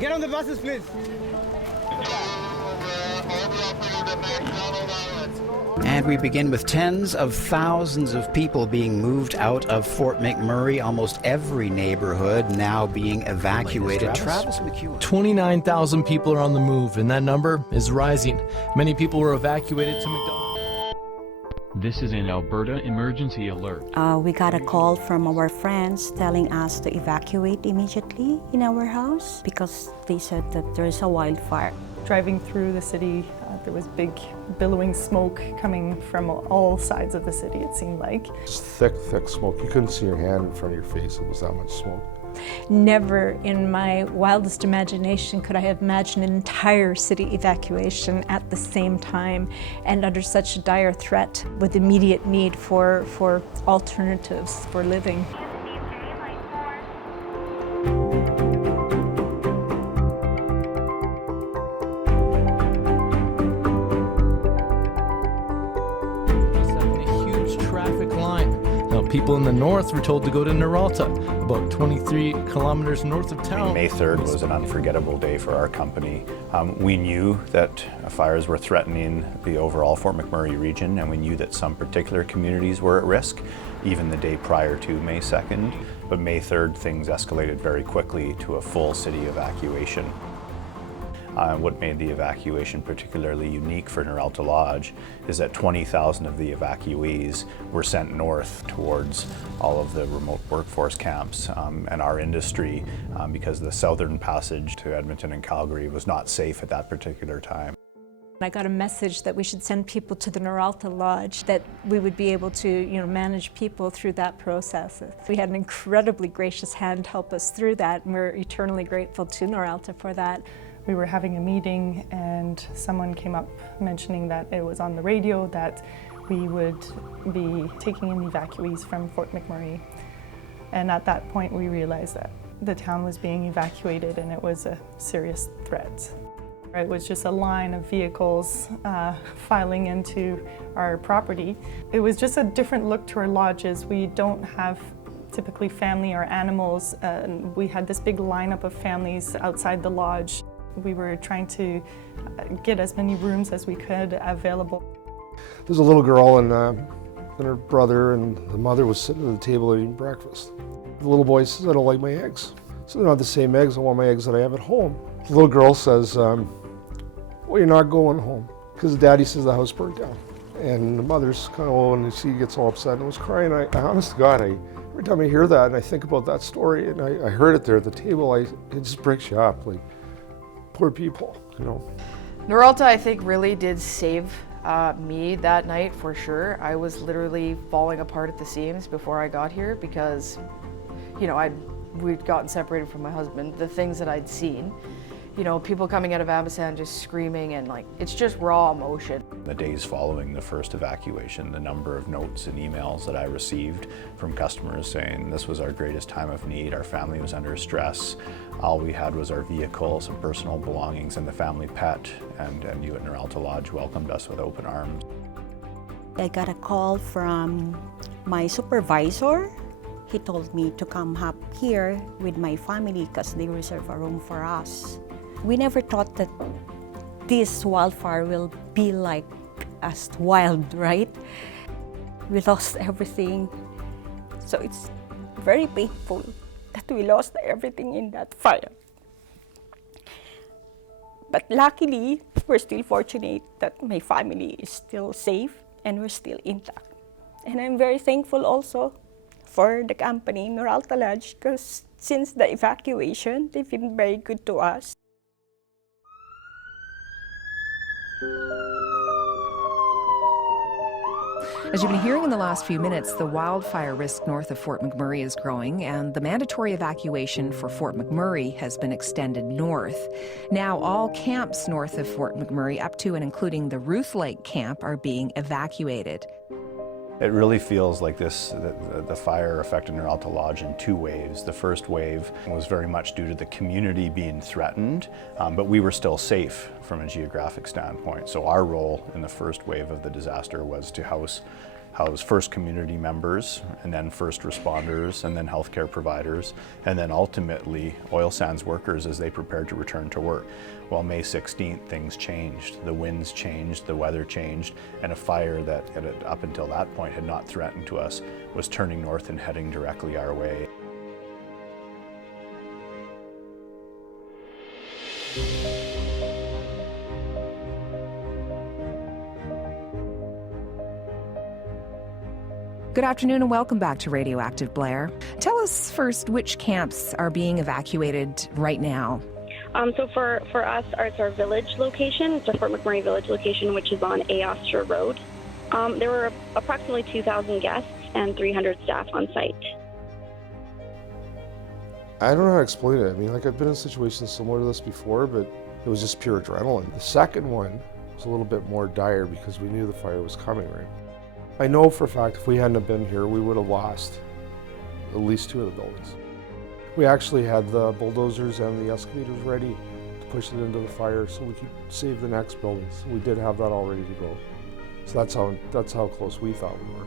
Get on the buses, please. And we begin with tens of thousands of people being moved out of Fort McMurray, almost every neighborhood now being evacuated. Travis McEwen. 29,000 people are on the move, and that number is rising. Many people were evacuated to McDonald's. This is an Alberta emergency alert. We got a call from our friends telling us to evacuate immediately in our house because they said that there's a wildfire. Driving through the city, there was big billowing smoke coming from all sides of the city, it seemed like. It's thick smoke. You couldn't see your hand in front of your face. It was that much smoke. Never in my wildest imagination could I have imagined an entire city evacuation at the same time and under such a dire threat with immediate need for alternatives for living. People in the north were told to go to Noralta, about 23 kilometers north of town. May 3rd was an unforgettable day for our company. We knew that fires were threatening the overall Fort McMurray region, and we knew that some particular communities were at risk, even the day prior to May 2nd. But May 3rd, things escalated very quickly to a full city evacuation. What made the evacuation particularly unique for Noralta Lodge is that 20,000 of the evacuees were sent north towards all of the remote workforce camps and our industry because the southern passage to Edmonton and Calgary was not safe at that particular time. I got a message that we should send people to the Noralta Lodge, that we would be able to manage people through that process. We had an incredibly gracious hand help us through that, and we're eternally grateful to Noralta for that. We were having a meeting and someone came up mentioning that it was on the radio that we would be taking in the evacuees from Fort McMurray. And at that point we realized that the town was being evacuated and it was a serious threat. It was just a line of vehicles filing into our property. It was just a different look to our lodges. We don't have typically family or animals. We had this big lineup of families outside the lodge. We were trying to get as many rooms as we could available. There's a little girl and her brother and the mother was sitting at the table eating breakfast. The little boy says, I don't like my eggs. So they're not the same eggs, I want my eggs that I have at home. The little girl says, well, you're not going home because daddy says the house burned down. And the mother's kind of old and she gets all upset and was crying. I honest to God, every time I hear that and I think about that story and I heard it there at the table, it just breaks you up. Like, poor people, Noralta, I think, really did save me that night for sure. I was literally falling apart at the seams before I got here because, we'd gotten separated from my husband. The things that I'd seen, people coming out of Abasan just screaming and it's just raw emotion. The days following the first evacuation, the number of notes and emails that I received from customers saying this was our greatest time of need, our family was under stress, all we had was our vehicle, some personal belongings and the family pet, and you at Noralta Lodge welcomed us with open arms. I got a call from my supervisor. He told me to come up here with my family because they reserve a room for us. We never thought that this wildfire will be like as wild, right? We lost everything. So it's very painful that we lost everything in that fire. But luckily, we're still fortunate that my family is still safe and we're still intact. And I'm very thankful also for the company, Noralta Lodge, because since the evacuation, they've been very good to us. As you've been hearing in the last few minutes, the wildfire risk north of Fort McMurray is growing, and the mandatory evacuation for Fort McMurray has been extended north. Now, all camps north of Fort McMurray, up to and including the Ruth Lake camp, are being evacuated. It really feels like the fire affected Noralta Lodge in two waves. The first wave was very much due to the community being threatened, but we were still safe from a geographic standpoint. So our role in the first wave of the disaster was to house house first community members, and then first responders, and then healthcare providers, and then ultimately oil sands workers as they prepared to return to work. Well, May 16th, things changed. The winds changed, the weather changed, and a fire that up until that point had not threatened to us was turning north and heading directly our way. Good afternoon and welcome back to Radioactive Blair. Tell us first which camps are being evacuated right now. So for us, it's our village location. It's our Fort McMurray village location, which is on Aostra Road. There were approximately 2,000 guests and 300 staff on site. I don't know how to explain it. I mean, like, I've been in situations similar to this before, but it was just pure adrenaline. The second one was a little bit more dire because we knew the fire was coming, right? I know for a fact if we hadn't have been here, we would have lost at least 2 of the buildings. We actually had the bulldozers and the excavators ready to push it into the fire so we could save the next buildings. So we did have that all ready to go. So that's how close we thought we were.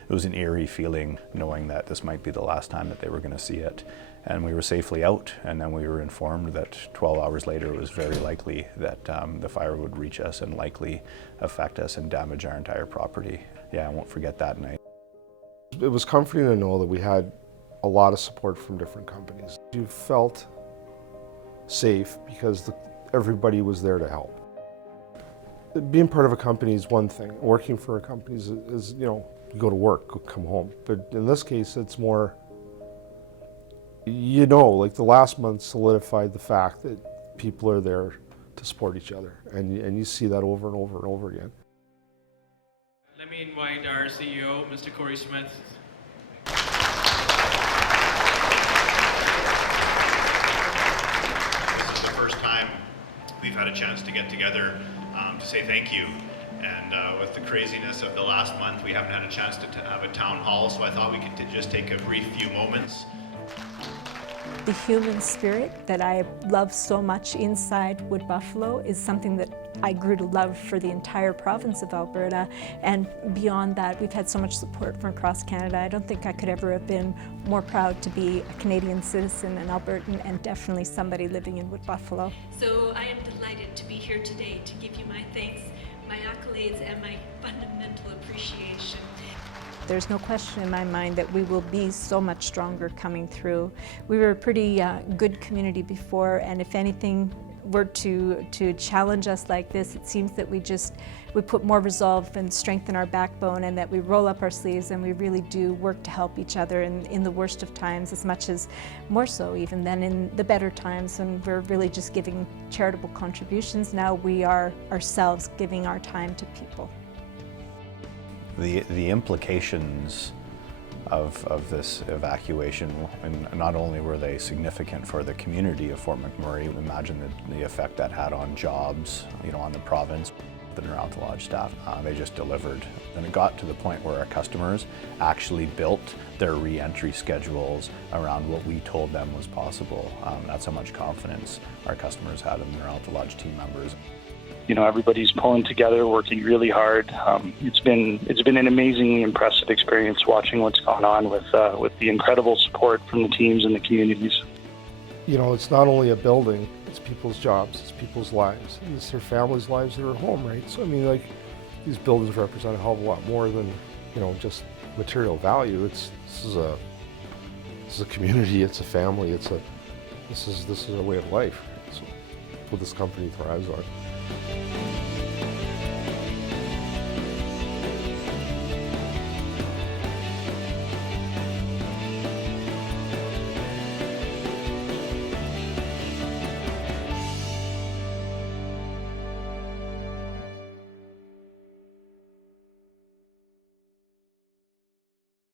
It was an eerie feeling knowing that this might be the last time that they were going to see it. And we were safely out, and then we were informed that 12 hours later it was very likely that the fire would reach us and likely affect us and damage our entire property. Yeah, I won't forget that night. It was comforting to know that we had a lot of support from different companies. You felt safe because everybody was there to help. Being part of a company is one thing. Working for a company is you know, you go to work, come home. But in this case, it's more, you know, like the last month solidified the fact that people are there to support each other. And you see that over and over and over again. Let me invite our CEO, Mr. Corey Smith. This is the first time we've had a chance to get together to say thank you. And with the craziness of the last month, we haven't had a chance to have a town hall, so I thought we could just take a brief few moments. The human spirit that I love so much inside Wood Buffalo is something that I grew to love for the entire province of Alberta. And beyond that, we've had so much support from across Canada. I don't think I could ever have been more proud to be a Canadian citizen, an Albertan, and definitely somebody living in Wood Buffalo. So I am delighted to be here today to give you my thanks, my accolades, and my fundamental appreciation. There's no question in my mind that we will be so much stronger coming through. We were a pretty good community before, and if anything were to challenge us like this, it seems that we put more resolve and strength in our backbone, and that we roll up our sleeves and we really do work to help each other in the worst of times, as much as more so even than in the better times when we're really just giving charitable contributions. Now we are ourselves giving our time to people. The implications of this evacuation, and not only were they significant for the community of Fort McMurray, imagine the effect that had on jobs, you know, on the province. The Noralta Lodge staff, they just delivered. And it got to the point where our customers actually built their re-entry schedules around what we told them was possible. That's how much confidence our customers had in the Noralta Lodge team members. You know, everybody's pulling together, working really hard. It's been an amazingly impressive experience watching what's gone on with the incredible support from the teams and the communities. You know, it's not only a building, it's people's jobs, it's people's lives, and it's their families' lives that are home, right? So I mean, like, these buildings represent a hell of a lot more than, you know, just material value. This is a community, it's a family, this is a way of life. So what this company thrives on.